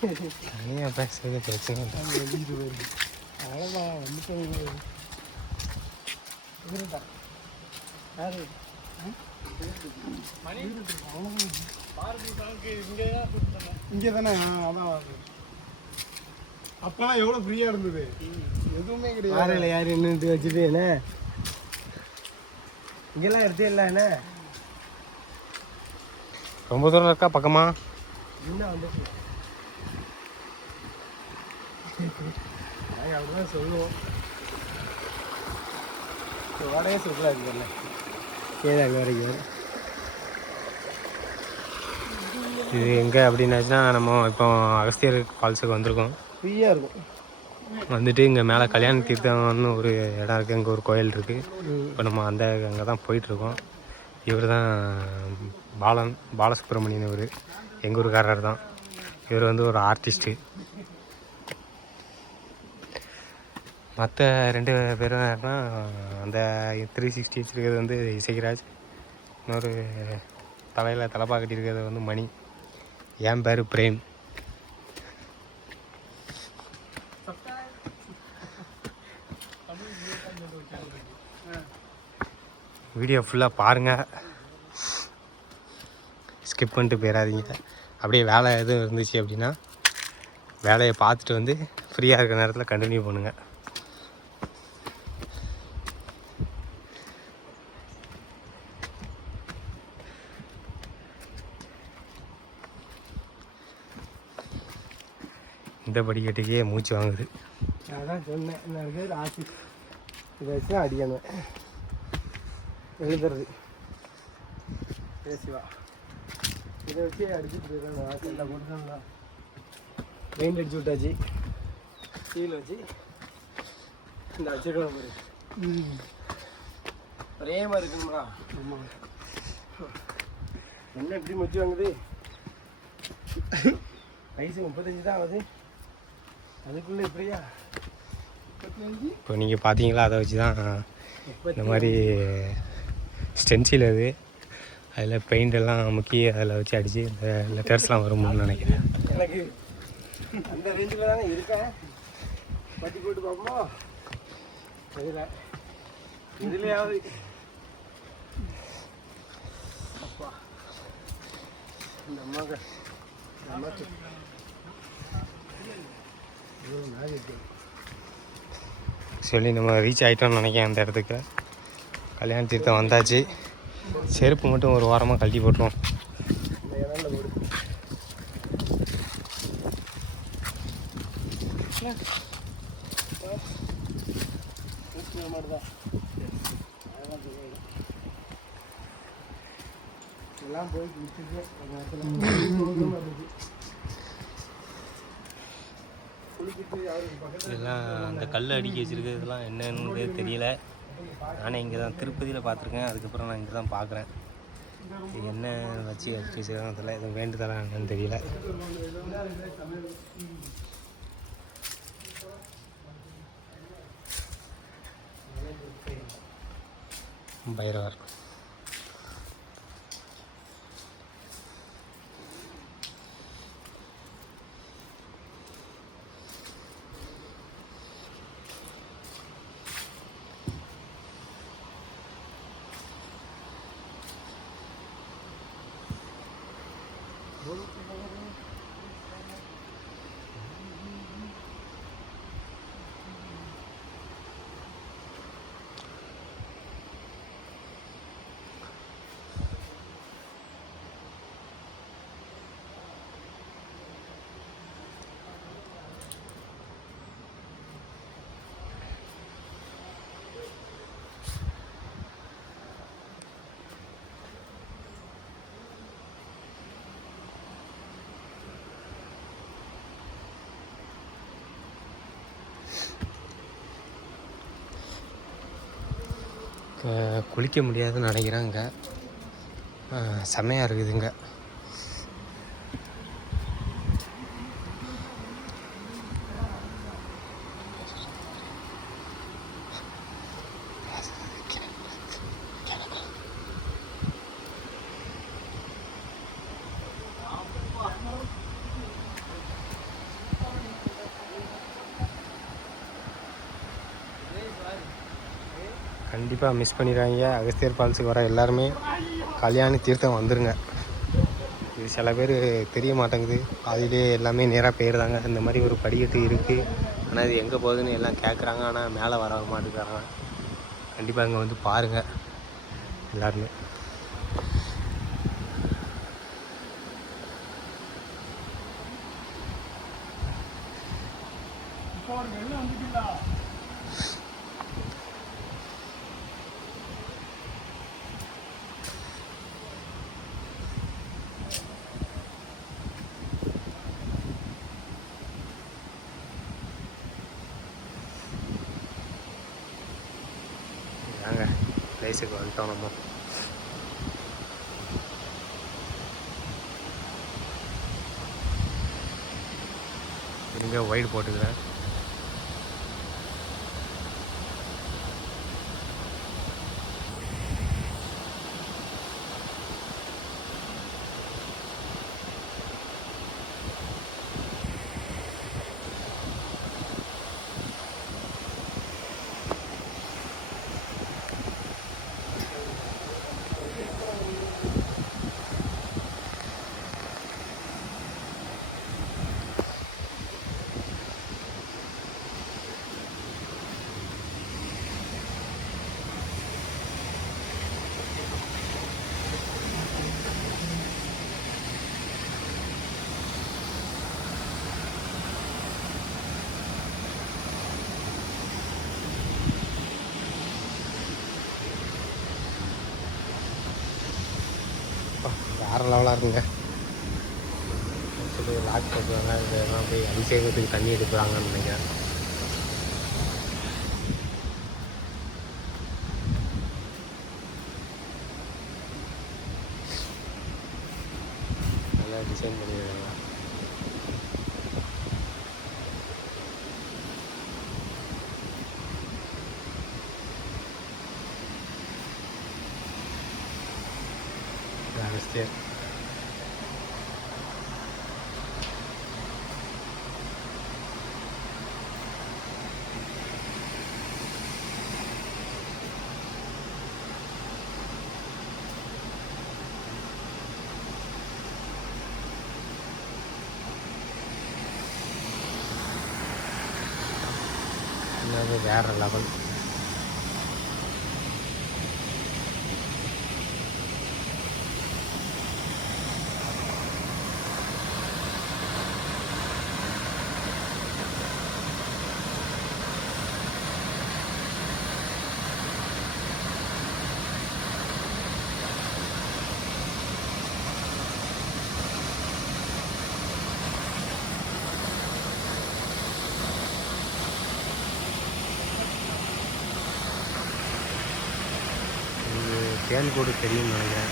தனியாக பேசுறது பிரச்சனை அவ்வளோதான் வந்துட்டு இங்கே தானே அதான் அப்பெல்லாம் எவ்வளோ ஃப்ரீயாக இருந்தது, எதுவுமே கிடையாது. யாரும் யார் என்னட்டு வச்சுட்டு என்ன இங்கெல்லாம் எடுத்து இல்லை என்ன ரொம்ப தூரம் இருக்கா பக்கமா என்ன வந்துட்டு அப்படிதான் சொல்லுவோம். ஓடையே சுற்றுலா இருக்குல்ல ஏதா அங்கே வரைக்கும் இது எங்கே அப்படின்னாச்சுன்னா நம்ம இப்போ அகஸ்தியர் ஃபால்ஸுக்கு வந்திருக்கோம். ஃப்ரீயாக இருக்கும். வந்துட்டு இங்கே மேலே கல்யாண தீர்த்தம்னு ஒரு இடம் இருக்குது, அங்கே ஒரு கோயில் இருக்குது. இப்போ நம்ம அங்கே தான் போயிட்டுருக்கோம். இவர் தான் பாலசுப்ரமணியன். இவர் எங்கள் ஊருக்காரர் தான். இவர் வந்து ஒரு ஆர்டிஸ்ட்டு. மற்ற 2 பேரும் யாருன்னா அந்த 360 வச்சுருக்கிறது வந்து இசைராஜ், இன்னொரு தலையில் தலைப்பா கட்டியிருக்கிறது வந்து மணி, என் பேர் பிரேம். வீடியோ ஃபுல்லாக பாருங்கள், ஸ்கிப் பண்ணிட்டு போயிடாதீங்க. அப்படியே வேலை எதுவும் இருந்துச்சு அப்படின்னா வேலையை பார்த்துட்டு வந்து ஃப்ரீயாக இருக்கிற நேரத்தில் கண்டினியூ பண்ணுங்கள். இந்த படிக்கட்டுக்கே மூச்சு வாங்குது. அதான் சொன்னேன், நான் பேர் ஆஃபீஸ் இதை வச்சு அடிக்கணும் எழுதுறது. பேசிவா இதை வச்சு அடிச்சுட்டு போயிடலாம். வாசலில் கொடுத்தோம்னா பெயிண்ட் அடிச்சு விட்டாச்சு, சீல் வச்சு இந்த வச்சுக்கலாம் பாரு. ஒரே மாதிரி இருக்குங்களா? ஆமாம். என்ன எப்படி மூச்சு வாங்குது? வயசு 35 தான் ஆகுது, அதுக்குள்ளே எப்படியா 35? இப்போ நீங்கள் பார்த்தீங்களா, அதை வச்சு தான் இந்த மாதிரி ஸ்டென்சில் அது அதில் பெயிண்டெல்லாம் முக்கி அதில் வச்சு அடித்து இந்த லெட்டர்ஸ்லாம் வரும்னு நினைக்கிறேன். எனக்கு அந்த ரேஞ்சில் தானே இருக்கேன். பட்டி போட்டு பார்ப்போம். தெரியல இதுலையாவது அப்பா இந்த அம்மாங்க சொல்லி நம்ம ரீச் ஆகிட்டோம்னு நினைக்கிறேன். அந்த இடத்துக்கு கல்யாண தீர்த்தம் வந்தாச்சு. செருப்பு மட்டும் ஒரு வாரமாக கழட்டி போட்டுருவோம். எல்லாம் போய் இதெல்லாம் அந்த கல் அடுக்கி வச்சுருக்கிறதுலாம் என்னன்னு தெரியல. நானே இங்கே தான் திருப்பதியில் பார்த்துருக்கேன், அதுக்கப்புறம் நான் இங்கே தான் பார்க்குறேன். இது என்ன வச்சு அடிச்சு வச்சுருக்காங்க அதில் எதுவும் வேண்டுதலாம் என்னன்னு தெரியல. பைரவர் குளிக்க முடியாதுன்னு நினைக்கிறேன். இங்கே செம்மையாக இருக்குதுங்க. கண்டிப்பாக மிஸ் பண்ணிடுறாங்க. அகஸ்தியர் ஃபால்ஸுக்கு வர எல்லாருமே கல்யாணி தீர்த்தம் வந்துருங்க. இது சில பேர் தெரிய மாட்டேங்குது, பாதியிலே எல்லாமே நேராக போயிடுறாங்க. இந்த மாதிரி ஒரு படிக்கட்டு இருக்குது, ஆனால் இது எங்கே போகுதுன்னு எல்லாம் கேட்குறாங்க, ஆனால் மேலே வர மாட்டேங்கிறாங்க. கண்டிப்பாக இங்கே வந்து பாருங்கள் எல்லாருமே. வாங்க பிளேஸுக்கு வந்துட்டோம் நம்ம. இங்கே ஒயிட் போட்டுக்கிறேன். வேறு லெவலாக இருக்குங்க. சொல்லி லாக் போட்டுருவாங்க. இதெல்லாம் போய் அபிஷேகத்துக்கு தண்ணி எடுக்கிறாங்கன்னு நினைக்கிறேன். நல்லா டிசைன் பண்ணிடுறாங்க. அகஸ்தியர் அது வேறு லெவல். தேன் கூடு தெரியும்னு நினைக்கிறேன்.